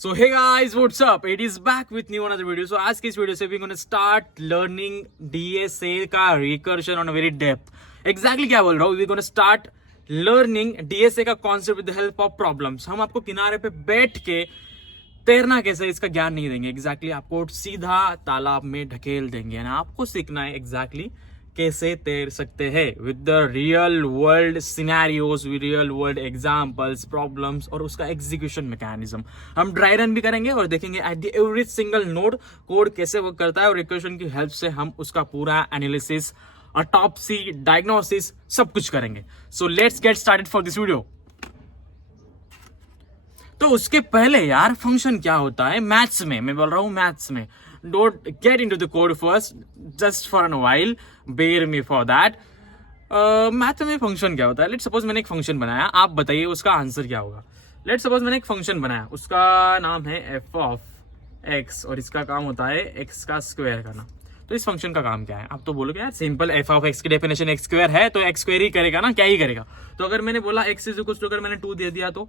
So hey guys, what's up? It is back with new another video. So आज की इस video से we're going to start learning DSA का recursion on a very depth. Exactly क्या बोल रहा हूँ? We're going to start learning DSA का concept with the help of problems. हम आपको किनारे पे बैठ के तैरना कैसे इसका ज्ञान नहीं देंगे. Exactly आपको सीधा तालाब में ढकेल देंगे ना. आपको सीखना है exactly कैसे तैर सकते हैं with the real world scenarios, with real world examples, problems और उसका एग्जीक्यूशन मैकेनिज्म. हम ड्राई रन भी करेंगे और देखेंगे at the every single node code कैसे वर्क करता है और रिकर्शन की हेल्प से हम उसका पूरा एनालिसिस, ऑटोप्सी, डायग्नोसिस सब कुछ करेंगे. So let's get started for this video. तो उसके पहले यार फंक्शन क्या होता है मैथ्स में, मैं बोल रहा हूं मैथ्स में. Don't get into the code first, just for a while, bear me for that. Math में फंक्शन क्या होता है? लेट्स सपोज मैंने एक फंक्शन बनाया, आप बताइए उसका आंसर क्या होगा. लेट्स सपोज मैंने एक फंक्शन बनाया, उसका नाम है एफ ऑफ एक्स और इसका काम होता है एक्स का स्क्वायर करना. तो इस फंक्शन का काम क्या है? आप तो बोलोगे यार सिंपल, एफ ऑफ एक्स की डेफिनेशन एक्स स्क्वायर है तो एक्स स्क्वायर ही करेगा ना, क्या ही करेगा. तो अगर मैंने बोला एक्स इज इक्वल टू, अगर मैंने 2 दे दिया तो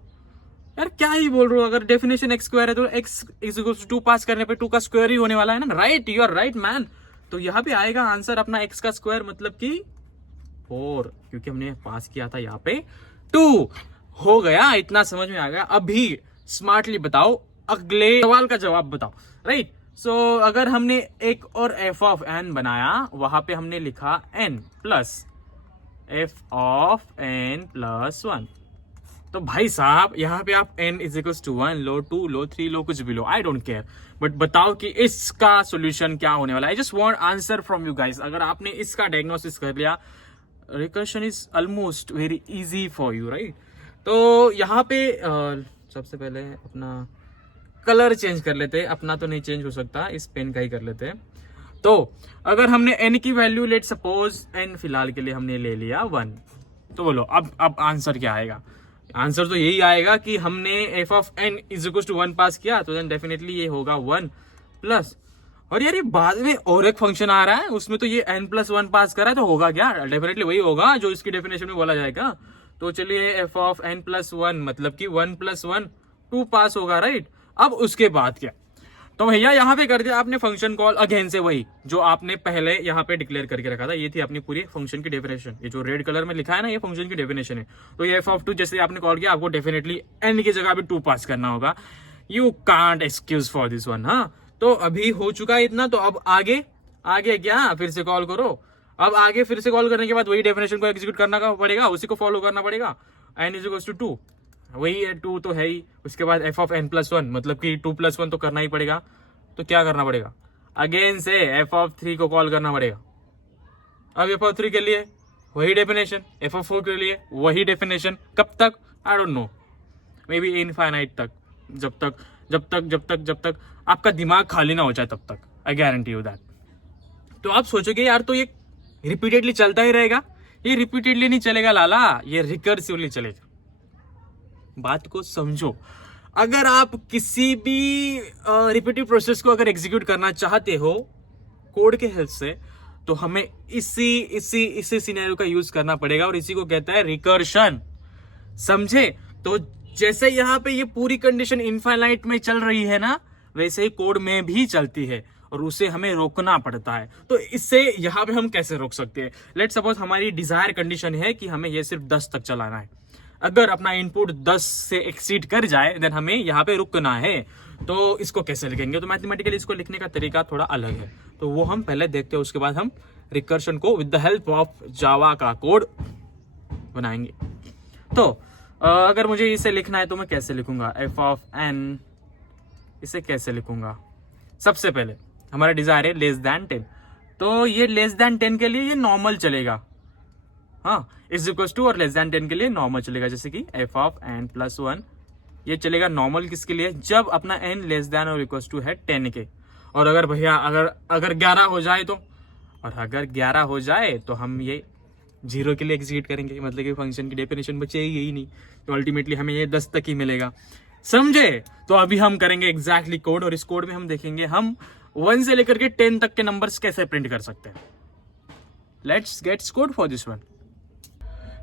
यार क्या ही बोल रहे हो. अगर डेफिनेशन एक्स स्क्वायर है तो एक्स इज इक्वल टू 2 पास करने पे 2 का स्क्वायर ही होने वाला है ना. Right, you are right man. तो यहाँ पे आएगा आंसर अपना एक्स का स्क्वायर मतलब कि 4, क्योंकि हमने पास किया था यहाँ पे 2. हो गया, इतना समझ में आ गया. अभी स्मार्टली बताओ, अगले सवाल का जवाब बताओ. राइट, सो अगर हमने एक और एफ ऑफ एन बनाया, वहां पे हमने लिखा n plus F of N plus 1. तो भाई साहब यहाँ पे आप n इज इक्वल टू 1 लो, 2 लो, 3 लो, कुछ भी लो, आई डोंट केयर. बट बताओ कि इसका सॉल्यूशन क्या होने वाला है. I just want answer from you guys. अगर आपने इसका डायग्नोसिस कर लिया, recursion is almost very easy for you, right. तो यहाँ पे सबसे पहले अपना कलर चेंज कर लेते हैं. अपना तो नहीं चेंज हो सकता, इस पेन का ही कर लेते हैं. तो अगर हमने n की वैल्यू लेट सपोज n फिलहाल के लिए हमने ले लिया 1, तो बोलो अब आंसर क्या आएगा. आंसर तो यही आएगा कि हमने f of N is equal to 1 पास किया, तो देन डेफिनेटली ये होगा 1 प्लस. और यार ये बाद में और एक फंक्शन आ रहा है, उसमें तो ये n प्लस 1 पास करा है, तो होगा क्या? डेफिनेटली वही होगा जो इसकी डेफिनेशन में बोला जाएगा. तो चलिए एफ ऑफ एन प्लस 1 मतलब कि 1 प्लस 1 2 पास होगा, राइट. अब उसके बाद क्या? तो भैया यहाँ पे कर दिया आपने फंक्शन कॉल अगेन से वही जो आपने पहले यहाँ पे डिक्लेयर करके रखा था. ये थी अपनी पूरी फंक्शन की डेफिनेशन. ये जो रेड कलर में लिखा है ना, ये फंक्शन की डेफिनेशन है. तो ये एफ ऑफ 2 जैसे आपने कॉल किया, आपको डेफिनेटली एन की जगह पे 2 पास करना होगा. You can't excuse for this one. हाँ, तो अभी हो चुका है इतना. तो अब आगे क्या, फिर से कॉल करो. अब आगे फिर से कॉल करने के बाद वही डेफिनेशन को एग्जीक्यूट करना पड़ेगा, उसी को फॉलो करना पड़ेगा. एन इज इक्वल टू 2, वही 2 तो है ही. उसके बाद एफ ऑफ एन प्लस 1 मतलब कि 2 प्लस 1 तो करना ही पड़ेगा. तो क्या करना पड़ेगा? अगेन से एफ ऑफ 3 को कॉल करना पड़ेगा. अब एफ ऑफ 3 के लिए वही डेफिनेशन, एफ ऑफ 4 के लिए वही डेफिनेशन. कब तक? I don't know, may be infinite तक. जब तक आपका दिमाग खाली ना हो जाए तब तक. I guarantee you that. तो आप सोचोगे यार तो ये रिपीटेडली चलता ही रहेगा. ये रिपीटेडली नहीं चलेगा लाला, ये रिकर्सिवली चलेगा. बात को समझो. अगर आप किसी भी रिपीटिव प्रोसेस को अगर एग्जीक्यूट करना चाहते हो कोड के हेल्प से, तो हमें इसी सिनेरियो का यूज करना पड़ेगा और इसी को कहता है रिकर्शन. समझे? तो जैसे यहाँ पे ये पूरी कंडीशन इनफाइनाइट में चल रही है ना, वैसे ही कोड में भी चलती है और उसे हमें रोकना पड़ता है. तो इससे यहाँ पे हम कैसे रोक सकते हैं? लेट्स सपोज हमारी डिजायर कंडीशन है कि हमें ये सिर्फ 10 तक चलाना है. अगर अपना इनपुट 10 से एक्सीड कर जाए देन हमें यहाँ पे रुकना है. तो इसको कैसे लिखेंगे? तो मैथमेटिकली इसको लिखने का तरीका थोड़ा अलग है, तो वो हम पहले देखते हैं. उसके बाद हम रिकर्शन को with the help of Java का कोड बनाएंगे. तो अगर मुझे इसे लिखना है तो मैं कैसे लिखूंगा? एफ ऑफ एन, इसे कैसे लिखूंगा? सबसे पहले हमारा डिजायर है लेस देन 10, तो ये लेस देन 10 के लिए ये नॉर्मल चलेगा. हाँ, इज इक्वल टू और लेस देन 10 के लिए नॉर्मल चलेगा. जैसे कि एफ ऑफ एन प्लस 1 ये चलेगा नॉर्मल किसके लिए? जब अपना एन लेस देन और इक्वल टू है 10 के. और अगर भैया अगर 11 हो जाए तो, और अगर 11 हो जाए तो हम ये 0 के लिए एग्जीक्यूट करेंगे, मतलब कि फंक्शन की डेफिनेशन बचेगी ही नहीं. तो अल्टीमेटली हमें ये 10 तक ही मिलेगा. समझे? तो अभी हम करेंगे एग्जैक्टली कोड, और इस कोड में हम देखेंगे हम 1 से लेकर के 10 तक के नंबर्स कैसे प्रिंट कर सकते हैं. Let's get code for this one.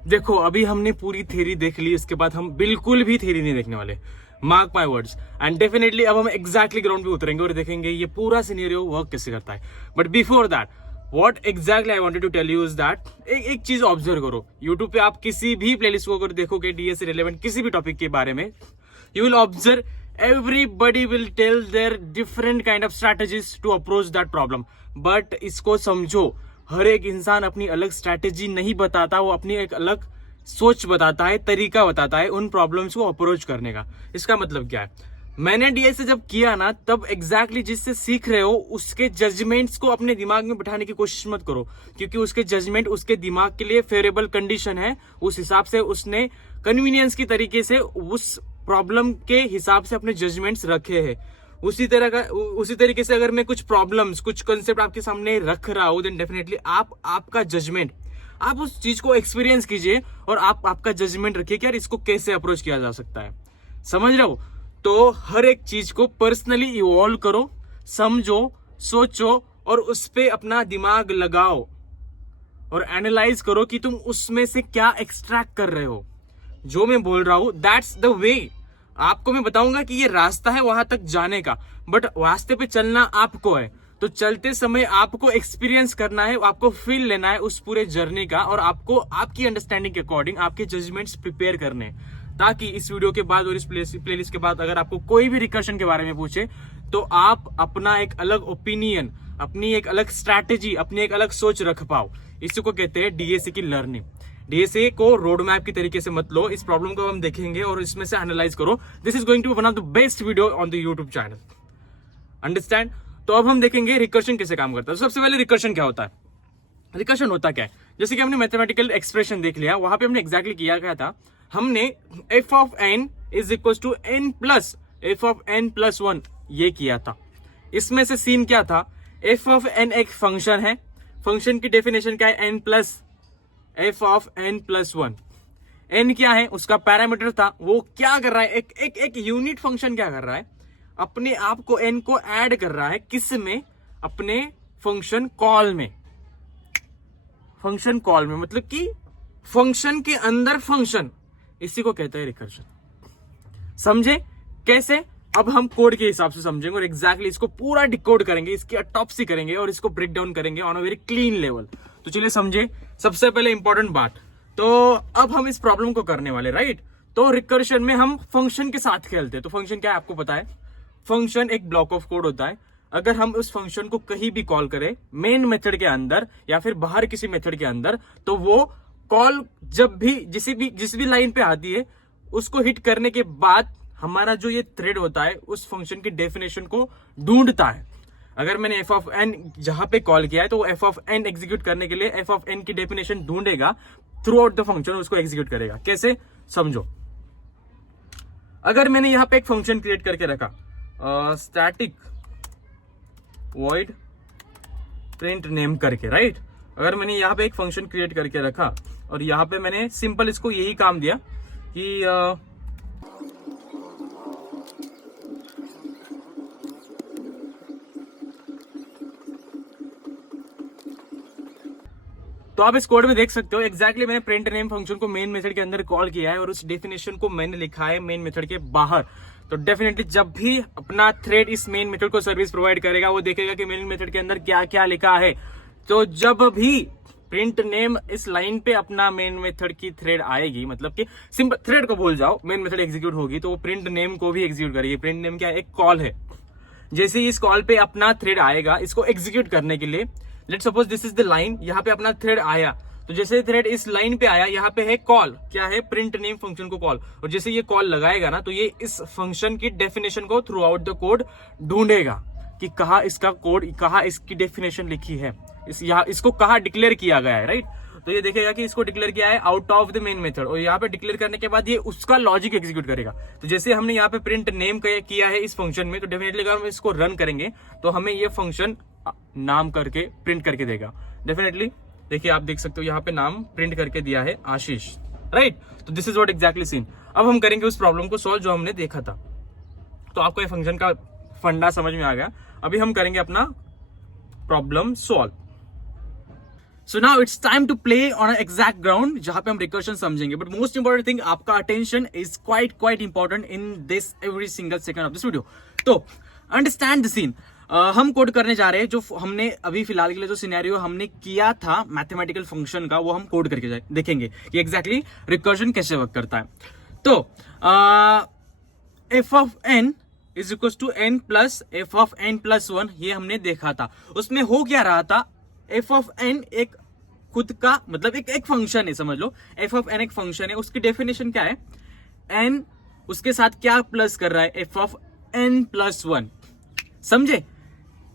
देखो अभी हमने पूरी थ्योरी देख ली, इसके बाद हम बिल्कुल भी थ्योरी नहीं देखने वाले. Mark my words. And definitely अब हम एग्जैक्टली ग्राउंड पे उतरेंगे और देखेंगे ये पूरा सिनेरियो वर्क कैसे करता है। But before that what exactly I wanted to tell you is that एक चीज ऑब्जर्व करो। यूट्यूब पे आप किसी भी प्लेलिस्ट को अगर देखोगे डीएस से रिलेवेंट किसी भी टॉपिक के बारे में, you will observe everybody will tell their different kind of strategies to approach that problem। But इसको समझो, हर एक इंसान अपनी अलग स्ट्रैटेजी नहीं बताता, वो अपनी एक अलग सोच बताता है, तरीका बताता है उन प्रॉब्लम्स को अप्रोच करने का। इसका मतलब क्या है, मैंने डीएस से जब किया ना तब एग्जैक्टली जिससे सीख रहे हो उसके जजमेंट्स को अपने दिमाग में बिठाने की कोशिश मत करो, क्योंकि उसके जजमेंट उसके दिमाग के लिए फेवरेबल कंडीशन है। उस हिसाब से उसने कन्वीनियंस की तरीके से उस प्रॉब्लम के हिसाब से अपने जजमेंट्स रखे हैं। उसी तरीके से अगर मैं कुछ प्रॉब्लम्स, कुछ कंसेप्ट आपके सामने रख रहा हूं, देन डेफिनेटली आपका जजमेंट, आप उस चीज को एक्सपीरियंस कीजिए और आपका जजमेंट रखिए कि यार इसको कैसे अप्रोच किया जा सकता है। समझ रहे हो? तो हर एक चीज को पर्सनली इवॉल्व करो, समझो, सोचो और उस पे अपना दिमाग लगाओ और एनालाइज करो कि तुम उसमें से क्या एक्सट्रैक्ट कर रहे हो। जो मैं बोल रहा हूं दैट्स द वे। आपको मैं बताऊंगा कि ये रास्ता है वहां तक जाने का, बट रास्ते पे चलना आपको है। तो चलते समय आपको एक्सपीरियंस करना है, आपको फील लेना है उस पूरे जर्नी का, और आपको आपकी अंडरस्टैंडिंग के अकॉर्डिंग आपके जजमेंट्स प्रिपेयर करने हैं, ताकि इस वीडियो के बाद और इस प्लेलिस्ट के बाद अगर आपको कोई भी रिकर्शन के बारे में पूछे तो आप अपना एक अलग ओपिनियन, अपनी एक अलग स्ट्रैटेजी, अपनी एक अलग सोच रख पाओ। इसी को कहते हैं डीएसए की लर्निंग। डीएसए को रोड मैप की तरीके से मत लो, इस प्रॉब्लम को हम देखेंगे और इसमें से एनालाइज करो। This is going to be one of the best video on the YouTube channel. Understand? तो अब हम देखेंगे रिकर्शन कैसे काम करता है। सबसे पहले रिकर्शन क्या होता है? रिकर्शन होता क्या है? जैसे कि हमने मैथमेटिकल एक्सप्रेशन देख लिया, वहां पे हमने एग्जैक्टली किया क्या था, हमने f of N is equal to N plus F of N plus 1 ये किया था। इसमें से सीन क्या था, एफ ऑफ एन एक फंक्शन है, फंक्शन की डेफिनेशन क्या है, n plus F of N plus 1। N क्या है, उसका पैरामीटर था, वो क्या कर रहा है, एक यूनिट फंक्शन क्या कर रहा है, अपने आप को एन को ऐड कर रहा है, किस में, अपने फंक्शन कॉल में। फंक्शन कॉल में मतलब कि फंक्शन के अंदर फंक्शन, इसी को कहते हैं रिकर्शन। समझे कैसे? अब हम कोड के हिसाब से समझेंगे और एग्जैक्टली इसको पूरा डिकोड करेंगे, इसकी ऑटोप्सी करेंगे और इसको ब्रेक डाउन करेंगे on a very clean level. तो चलिए समझे। सबसे पहले इंपॉर्टेंट बात, तो अब हम इस प्रॉब्लम को करने वाले, राइट? तो रिकर्शन में हम फंक्शन के साथ खेलते हैं। तो फंक्शन क्या है आपको पता है, फंक्शन एक ब्लॉक ऑफ कोड होता है। अगर हम उस फंक्शन को कहीं भी कॉल करें, मेन मेथड के अंदर या फिर बाहर किसी मेथड के अंदर, तो वो कॉल जब भी जिस भी लाइन पे आती है उसको हिट करने के बाद हमारा जो ये थ्रेड होता है उस फंक्शन की डेफिनेशन को ढूंढता है। अगर मैंने एफ ऑफ एन जहां पे कॉल किया है तो एफ ऑफ एन एग्जीक्यूट करने के लिए एफ ऑफ एन की डेफिनेशन ढूंढेगा थ्रू आउट द फंक्शन, उसको एग्जीक्यूट करेगा। कैसे? समझो। अगर मैंने यहां पे एक फंक्शन क्रिएट करके रखा, स्टैटिक वॉइड प्रिंट नेम करके, राइट? अगर मैंने यहां पे एक फंक्शन क्रिएट करके रखा और यहां पे मैंने सिंपल इसको यही काम दिया कि तो आप इस कोड में देख सकते हो एग्जैक्टली मैंने प्रिंट नेम फंक्शन को मेन मेथड के अंदर कॉल किया है और उस डेफिनेशन को मैंने लिखा है मेन मेथड के बाहर। तो डेफिनेटली जब भी अपना थ्रेड इस मेन मेथड को सर्विस प्रोवाइड करेगा, वो देखेगा कि मेन मेथड के अंदर क्या क्या लिखा है। तो जब भी प्रिंट नेम इस लाइन पे अपना मेन मेथड की थ्रेड आएगी, मतलब कि सिंपल थ्रेड को भूल जाओ, मेन मेथड एग्जीक्यूट होगी तो वो प्रिंट नेम को भी एग्जीक्यूट करेगी। प्रिंट नेम क्या है, एक कॉल है। जैसे ही इस कॉल पे अपना थ्रेड आएगा, इसको एग्जीक्यूट करने के लिए, let's suppose this is the line, यहाँ पे अपना थ्रेड आया, तो जैसे थ्रेड इस लाइन पे आया, यहाँ पे है कॉल, क्या है, प्रिंट नेम फंक्शन को कॉल, और जैसे ये कॉल लगाएगा ना तो ये इस फंक्शन की डेफिनेशन को थ्रू आउट द कोड ढूंढेगा कि कहाँ इसका कोड, कहाँ इसकी डेफिनेशन लिखी है, इसको कहाँ डिक्लेयर किया गया है, राइट? तो ये देखेगा कि इसको डिक्लेयर किया है out of the main method, और यहाँ पे डिक्लेयर करने के बाद ये उसका लॉजिक एग्जीक्यूट करेगा। तो जैसे हमने यहाँ पे प्रिंट नेम किया है इस फंक्शन में, तो डेफिनेटली अगर हम इसको रन करेंगे तो हमें ये फंक्शन नाम करके प्रिंट करके देगा। डेफिनेटली देखिए, आप देख सकते हो यहाँ पे नाम प्रिंट करके दिया है आशीष, राइट? तो this is what exactly seen. अब हम करेंगे उस प्रॉब्लम को सॉल्व जो हमने देखा था। तो आपको ये फंक्शन का फंडा समझ में आ गया। अभी हम करेंगे अपना problem solve. So now it's time to play on exact ground जहां पे हम रिकर्शन समझेंगे. बट मोस्ट इंपॉर्टेंट थिंग, आपका attention is quite important in this every single second of this video. तो अंडरस्टैंड द सीन. हम code करने जा रहे हैं. जो हमने अभी फिलहाल के लिए जो सिनेरियो हमने किया था मैथमेटिकल फंक्शन का, वो हम कोड करके देखेंगे कि एग्जैक्टली रिकर्जन कैसे वर्क करता है. तो F of N is equal to N plus F of N plus one, ये हमने देखा था. उसमें हो क्या रहा था, एफ ऑफ एन एक खुद का मतलब एक फंक्शन है, समझ लो. एफ ऑफ एन एक फंक्शन है. उसकी डेफिनेशन क्या है, एन उसके साथ क्या प्लस कर रहा है, F of N plus one. समझे,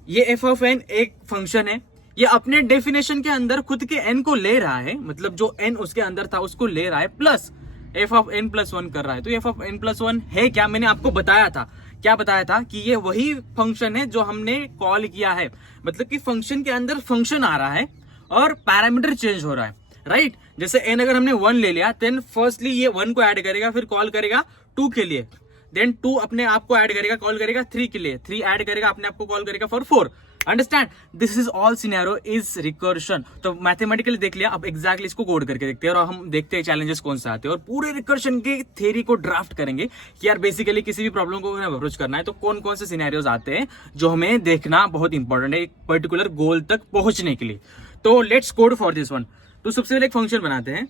ये एफ ऑफ एन एक फंक्शन है. ये अपने डेफिनेशन के अंदर खुद के एन को ले रहा है, मतलब जो एन उसके अंदर था उसको ले रहा है, plus F of N plus one कर रहा है. तो F of N plus one है क्या, मैंने आपको बताया था. क्या बताया था कि ये वही फंक्शन है जो हमने कॉल किया है. मतलब कि फंक्शन के अंदर फंक्शन आ रहा है और पैरामीटर चेंज हो रहा है, राइट. जैसे एन अगर हमने वन ले लिया, देन फर्स्टली ये वन को ऐड करेगा, फिर कॉल करेगा टू के लिए, देन टू अपने आप को ऐड करेगा, कॉल करेगा थ्री के लिए, थ्री ऐड करेगा, अपने आप को कॉल करेगा for four. Understand, this is all scenario is recursion. तो मैथमेटिकली देख लिया, अब एग्जैक्टली इसको कोड करके देखते हैं और हम देखते हैं चैलेंजेस कौन से आते हैं और पूरे रिकर्शन के थ्योरी को ड्राफ्ट करेंगे कि यार बेसिकली किसी भी प्रॉब्लम को अप्रोच करना है तो कौन कौन से सिनेरियोज आते हैं जो हमें देखना बहुत इंपॉर्टेंट है एक पर्टिकुलर गोल तक पहुंचने के लिए. तो let's code for this one. तो सबसे पहले एक फंक्शन बनाते हैं,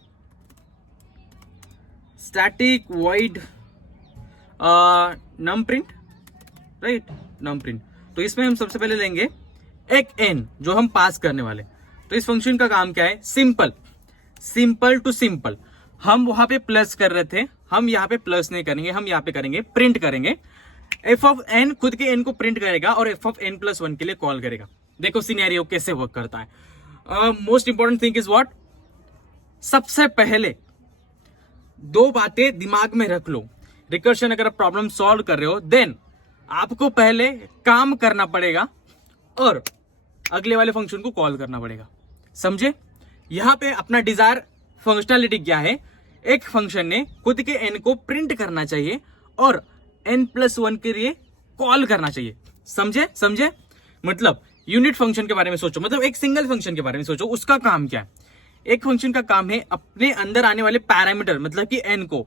स्टैटिक वॉइड नम प्रिंट, राइट, नम प्रिंट. तो इसमें हम सबसे पहले लेंगे एक एन जो हम पास करने वाले. तो इस फंक्शन का काम क्या है, सिंपल टू सिंपल. हम वहां पे प्लस कर रहे थे, हम यहाँ पे प्लस नहीं करेंगे, हम यहाँ पे करेंगे प्रिंट करेंगे. एफ ऑफ एन खुद के एन को प्रिंट करेगा और F of N plus one के लिए कॉल करेगा. देखो सिनेरियो कैसे वर्क करता है. Most important thing is what, सबसे पहले दो बातें दिमाग में रख लो. रिकर्शन अगर आप प्रॉब्लम सॉल्व कर रहे हो, देन आपको पहले काम करना पड़ेगा और अगले वाले फंक्शन को कॉल करना पड़ेगा. समझे, यहां पे अपना डिजायर फंक्शनैलिटी क्या है, एक फंक्शन ने खुद के एन को प्रिंट करना चाहिए और एन प्लस वन के लिए कॉल करना चाहिए. समझे, मतलब यूनिट फंक्शन के बारे में सोचो, मतलब एक सिंगल फंक्शन के बारे में सोचो. उसका काम क्या है, एक फंक्शन का काम है अपने अंदर आने वाले पैरामीटर मतलब कि एन को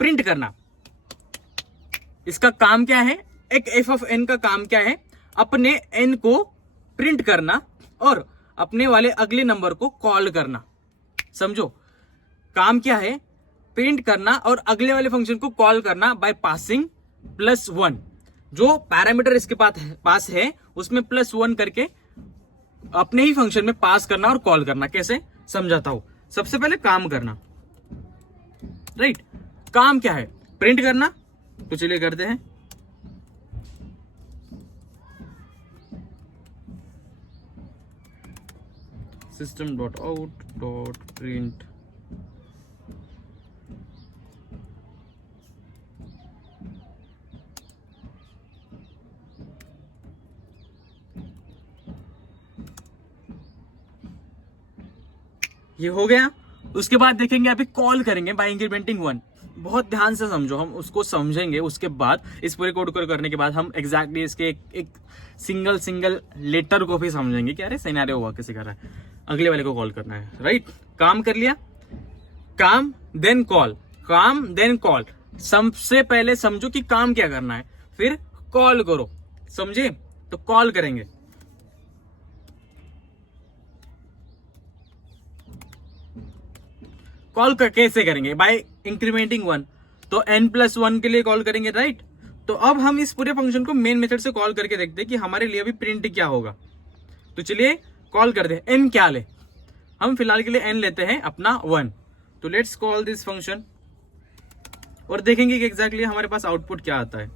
प्रिंट करना. इसका काम क्या है, एक एफ ऑफ एन का काम क्या है, अपने एन को प्रिंट करना और अपने वाले अगले नंबर को कॉल करना. समझो, काम क्या है, प्रिंट करना और अगले वाले फंक्शन को कॉल करना बाय पासिंग प्लस वन. जो पैरामीटर इसके पास है उसमें प्लस वन करके अपने ही फंक्शन में पास करना और कॉल करना. कैसे समझाता हूं. सबसे पहले काम करना, राइट. काम क्या है, प्रिंट करना. तो चलिए करते हैं. System dot out dot print ये हो गया. उसके बाद देखेंगे अभी कॉल करेंगे बाय इंक्रीमेंटिंग वन. बहुत ध्यान से समझो, हम उसको समझेंगे. उसके बाद इस पूरे कोड को करने के बाद हम एग्जैक्टली इसके एक सिंगल लेटर को भी समझेंगे कि अरे सिनेरियो हुआ कैसे कर रहा है, अगले वाले को कॉल करना है, राइट. काम कर लिया, काम देन कॉल. सबसे पहले समझो कि काम क्या करना है, फिर कॉल करो. समझे, तो कॉल करेंगे. कॉल कैसे करेंगे, बाय इंक्रीमेंटिंग वन. तो एन प्लस वन के लिए कॉल करेंगे, राइट. तो अब हम इस पूरे फंक्शन को मेन मेथड से कॉल करके देखते हैं कि हमारे लिए अभी प्रिंट क्या होगा. तो चलिए कॉल करते हैं. एन क्या ले, हम फिलहाल के लिए एन लेते हैं अपना वन. तो लेट्स कॉल दिस फंक्शन और देखेंगे कि एग्जैक्टली हमारे पास आउटपुट क्या आता है.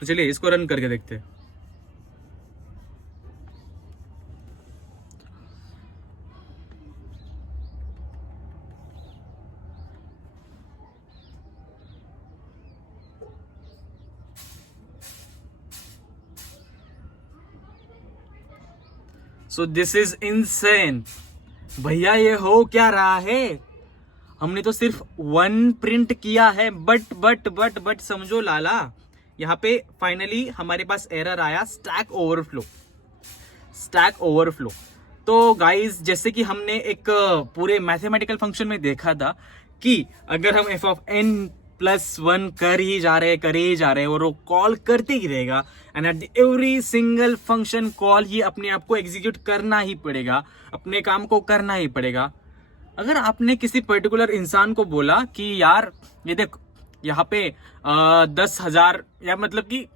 तो चलिए इसको रन करके देखते हैं. So this is insane. भैया ये हो क्या रहा है, हमने तो सिर्फ वन प्रिंट किया है. बट समझो लाला, यहाँ पे फाइनली हमारे पास एरर आया स्टैक ओवरफ्लो। तो गाइस जैसे कि हमने एक पूरे मैथमेटिकल फंक्शन में देखा था कि अगर हम f ऑफ n प्लस 1 कर ही जा रहे और वो कॉल करते ही रहेगा and at every single function call ये अपने आप को एग्जीक्यूट करना ही पड़ेगा, अपने काम को करना ही पड़ेगा। अगर आपने किसी पर्टिकुलर इंसान को बोला कि यार ये देख यहाँ पे 10,000 या मतलब कि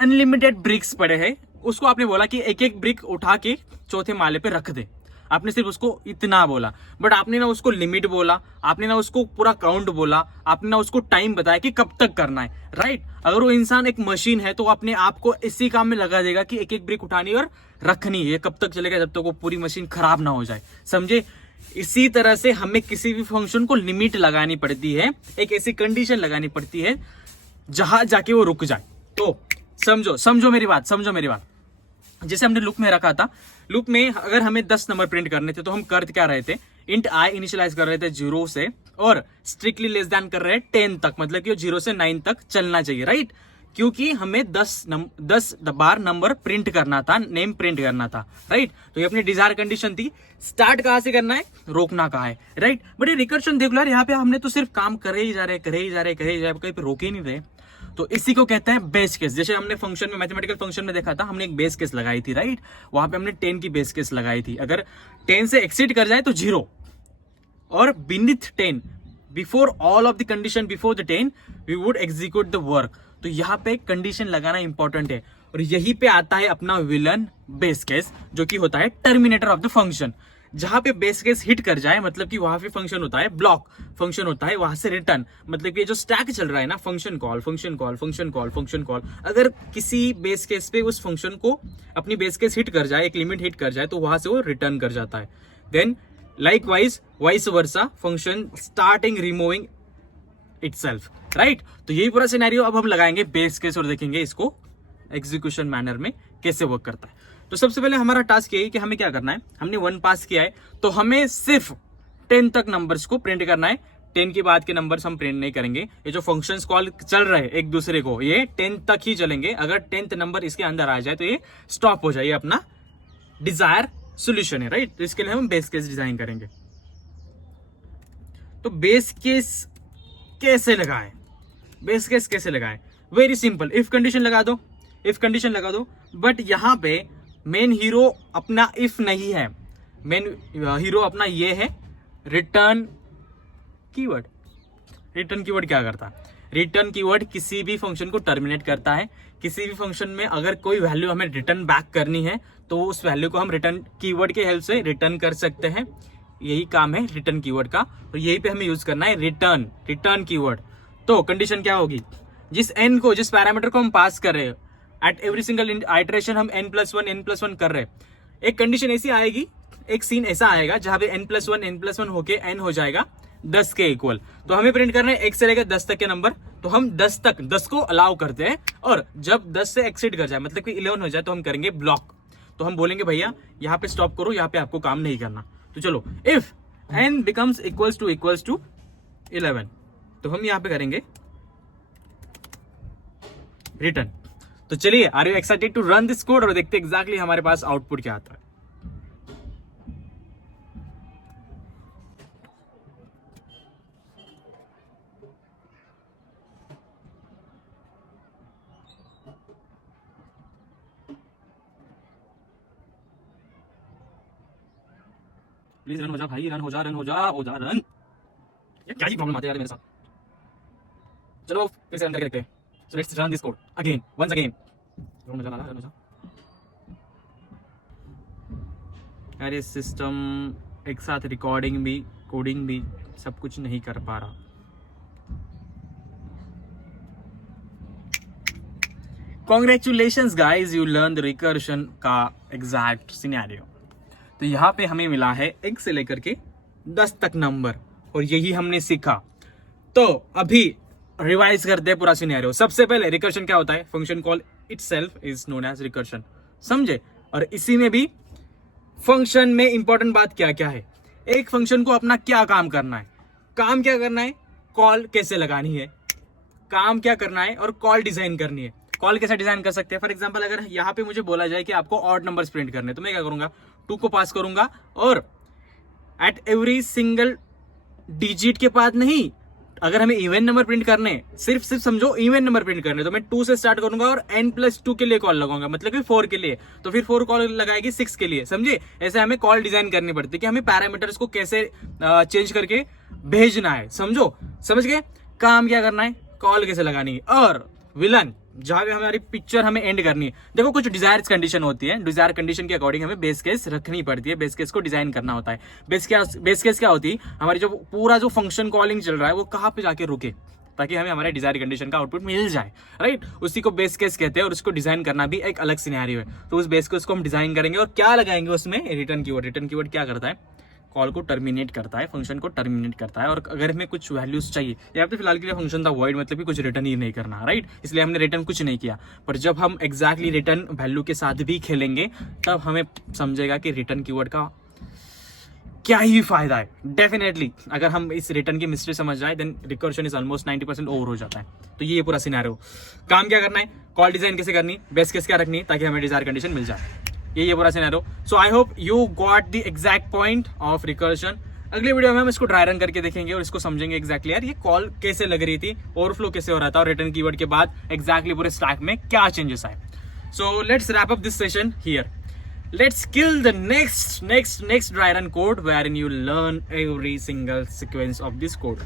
अनलिमिटेड ब्रिक्स पड़े हैं, उसको आपने बोला कि एक एक ब्रिक उठा के चौथे माले पे रख दे, आपने सिर्फ उसको इतना बोला, बट आपने ना उसको लिमिट बोला, आपने ना उसको पूरा काउंट बोला, आपने ना उसको टाइम बताया कि कब तक करना है, राइट। अगर वो इंसान एक मशीन है तो अपने आप को इसी काम में लगा देगा कि एक एक ब्रिक उठानी और रखनी है, कब तक चलेगा, जब तक वो पूरी मशीन खराब ना हो जाए, समझे। इसी तरह से हमें किसी भी फंक्शन को लिमिट लगानी पड़ती है, एक ऐसी कंडीशन लगानी पड़ती है जहां जाके वो रुक जाए। तो समझो मेरी बात। जैसे हमने लूप में रखा था, लूप में अगर हमें 10 नंबर प्रिंट करने थे तो हम कर क्या रहे थे, इंट आई इनिशियलाइज कर रहे थे 0 से और स्ट्रिक्टली लेस देन कर रहे हैं 10 तक, मतलब कि 0 से 9 तक चलना चाहिए, राइट। क्योंकि हमें 10 बार नंबर प्रिंट करना था, नेम प्रिंट करना था, राइट। तो ये अपनी डिजायर कंडीशन थी। स्टार्ट कहां से करना है, रोकना कहां है, राइट। बट ये रिकर्शन देख लो यार, यहाँ पे हमने तो सिर्फ काम करे ही जा रहे, कहीं पे रोके ही नहीं रहे। तो इसी को कहते हैं बेस केस। जैसे हमने फंक्शन में, मैथमेटिकल फंक्शन में देखा था, हमने एक बेस केस लगाई थी, राइट। वहां पे हमने 10 की बेस केस लगाई थी। अगर 10 से एक्सीड कर जाए तो 0 और beneath 10 before all of the condition before the 10 we would execute the work. तो यहाँ पे कंडीशन लगाना इंपॉर्टेंट है और यहीं पे आता है अपना विलन बेस केस, जो कि होता है टर्मिनेटर ऑफ द फंक्शन। जहां पे बेस केस हिट कर जाए, मतलब कि वहां पे फंक्शन होता है ब्लॉक, फंक्शन होता है वहां से रिटर्न, मतलब कि जो स्टैक चल रहा है ना, फंक्शन कॉल, अगर किसी बेस केस पे उस फंक्शन को अपनी बेस केस हिट कर जाए, एक लिमिट हिट कर जाए, तो वहां से वो रिटर्न कर जाता है। Then likewise vice versa function starting removing itself, right. तो यही पूरा सिनेरियो अब हम लगाएंगे बेस केस और देखेंगे इसको एग्जीक्यूशन मैनर में कैसे वर्क करता है। तो सबसे पहले हमारा टास्क ये है कि हमें क्या करना है, हमने 1 पास किया है तो हमें सिर्फ 10 तक नंबर्स को प्रिंट करना है। 10 के बाद के नंबर्स हम प्रिंट नहीं करेंगे। ये जो फंक्शंस कॉल चल रहे हैं एक दूसरे को, ये 10 तक ही चलेंगे। अगर 10th नंबर इसके अंदर आ जाए तो ये स्टॉप हो जाए, अपना डिजायर सोल्यूशन है, राइट। तो इसके लिए हम बेस केस डिजाइन करेंगे। तो बेस केस कैसे लगाएं, वेरी सिंपल, इफ कंडीशन लगा दो। बट यहां पे मेन हीरो अपना इफ नहीं है, मेन हीरो अपना ये है रिटर्न कीवर्ड। रिटर्न कीवर्ड क्या करता है, रिटर्न कीवर्ड किसी भी फंक्शन को टर्मिनेट करता है। किसी भी फंक्शन में अगर कोई वैल्यू हमें रिटर्न बैक करनी है तो उस वैल्यू को हम रिटर्न कीवर्ड के हेल्प से रिटर्न कर सकते हैं। यही काम है रिटर्न कीवर्ड का और यही पे हमें यूज करना है रिटर्न कीवर्ड। तो कंडीशन क्या होगी, जिस पैरामीटर को हम पास कर रहे हैं, एट एवरी सिंगल आइटरेशन हम n+1 कर रहे हैं, एक कंडीशन ऐसी आएगी, एक सीन ऐसा आएगा जहां पे n+1 होके n हो जाएगा 10 के इक्वल। तो हमें प्रिंट करना है 1 से लेकर 10 तक के नंबर। तो हम 10 को अलाउ करते हैं और जब 10 से एक्सीड कर जाए, मतलब कि 11 हो जाए, तो हम करेंगे ब्लॉक। तो हम बोलेंगे भैया यहाँ पे स्टॉप करो, यहाँ पे आपको काम नहीं करना। तो चलो, if n becomes equals to 11, तो हम यहाँ पे करेंगे रिटर्न। तो चलिए, are you excited to run this code और देखते हैं एग्जैक्टली हमारे पास आउटपुट क्या आता है। प्लीज रन हो जा भाई, रन हो जा। ये क्या ही प्रॉब्लम आती है यार मेरे साथ। चलो फिर से रन करके देखते हैं। So let's run this code again, once again. Run हो जा। अरे सिस्टम एक साथ रिकॉर्डिंग भी कोडिंग भी सब कुछ नहीं कर पा रहा। Congratulations guys, you learned the recursion का exact scenario। तो यहाँ पे हमें मिला है 1 से लेकर के 10 तक नंबर और यही हमने सीखा। तो अभी रिवाइज करते हैं पूरा सिनेरियो। सबसे पहले रिकर्शन क्या होता है, function call itself is known as recursion, समझे। और इसी में भी फंक्शन में इंपॉर्टेंट बात क्या क्या है, एक फंक्शन को अपना क्या काम करना है, कॉल कैसे लगानी है, काम क्या करना है और कॉल डिजाइन करनी है। कॉल कैसे डिजाइन कर सकते हैं? फॉर एग्जांपल अगर यहाँ पे मुझे बोला जाए कि आपको ऑड नंबर्स प्रिंट करने, तो मैं क्या करूंगा, 2 को पास करूंगा और एट एवरी सिंगल डिजिट के बाद नहीं, अगर हमें इवन नंबर प्रिंट करने, सिर्फ समझो इवन नंबर प्रिंट करने, तो मैं 2 से स्टार्ट करूंगा और n+2 के लिए कॉल लगाऊंगा, मतलब कि 4 के लिए, तो फिर 4 कॉल लगाएगी 6 के लिए, समझे? ऐसे हमें कॉल डिजाइन करनी पड़ती है कि हमें पैरामीटर्स को कैसे चेंज करके भेजना है, समझो? समझ गए? काम क्या करना है, कॉल कैसे लगानी है। और विलन, जहां भी हमारी पिक्चर हमें एंड करनी है, देखो कुछ डिजायर कंडीशन होती है, डिजायर कंडीशन के अकॉर्डिंग हमें बेस केस रखनी पड़ती है, बेस केस को डिजाइन करना होता है। बेस केस क्या होती है, हमारी जो पूरा जो फंक्शन कॉलिंग चल रहा है वो कहाँ पे जाके रुके, ताकि हमें हमारे डिजायर कंडीशन का आउटपुट मिल जाए, राइट? उसी को बेस केस कहते हैं और उसको डिजाइन करना भी एक अलग सिनेरियो है। तो उस बेस केस को हम डिजाइन करेंगे और क्या लगाएंगे उसमें, रिटर्न कीवर्ड। रिटर्न कीवर्ड क्या करता है, कॉल को टर्मिनेट करता है, फंक्शन को टर्मिनेट करता है। और अगर हमें कुछ वैल्यूज चाहिए, यहाँ पे फिलहाल के लिए फंक्शन था वॉइड, मतलब कि कुछ रिटर्न ही नहीं करना, राइट? इसलिए हमने रिटर्न कुछ नहीं किया। पर जब हम एग्जैक्टली रिटर्न वैल्यू के साथ भी खेलेंगे, तब हमें समझेगा कि रिटर्न कीवर्ड का क्या ही फायदा है। डेफिनेटली अगर हम इस रिटर्न की मिस्ट्री समझ जाए, then recursion is almost 90% over हो जाता है। तो ये पूरा सिनेरियो, काम क्या करना है, कॉल डिजाइन कैसे करनी, बेस केस क्या रखनी, ताकि हमें डिजायर कंडीशन मिल जाए। ये पूरा scenario. So I hope you got the exact point of recursion. अगले वीडियो में हम इसको ड्राई रन करके देखेंगे और इसको समझेंगे एग्जैक्टली यार ये कॉल कैसे लग रही थी, ओवरफ्लो कैसे हो रहा था, और रिटर्न कीवर्ड के बाद एग्जैक्टली पूरे स्टैक में क्या चेंजेस आए। So let's wrap up this session here. Let's kill the next dry run code wherein you learn every single sequence of this code.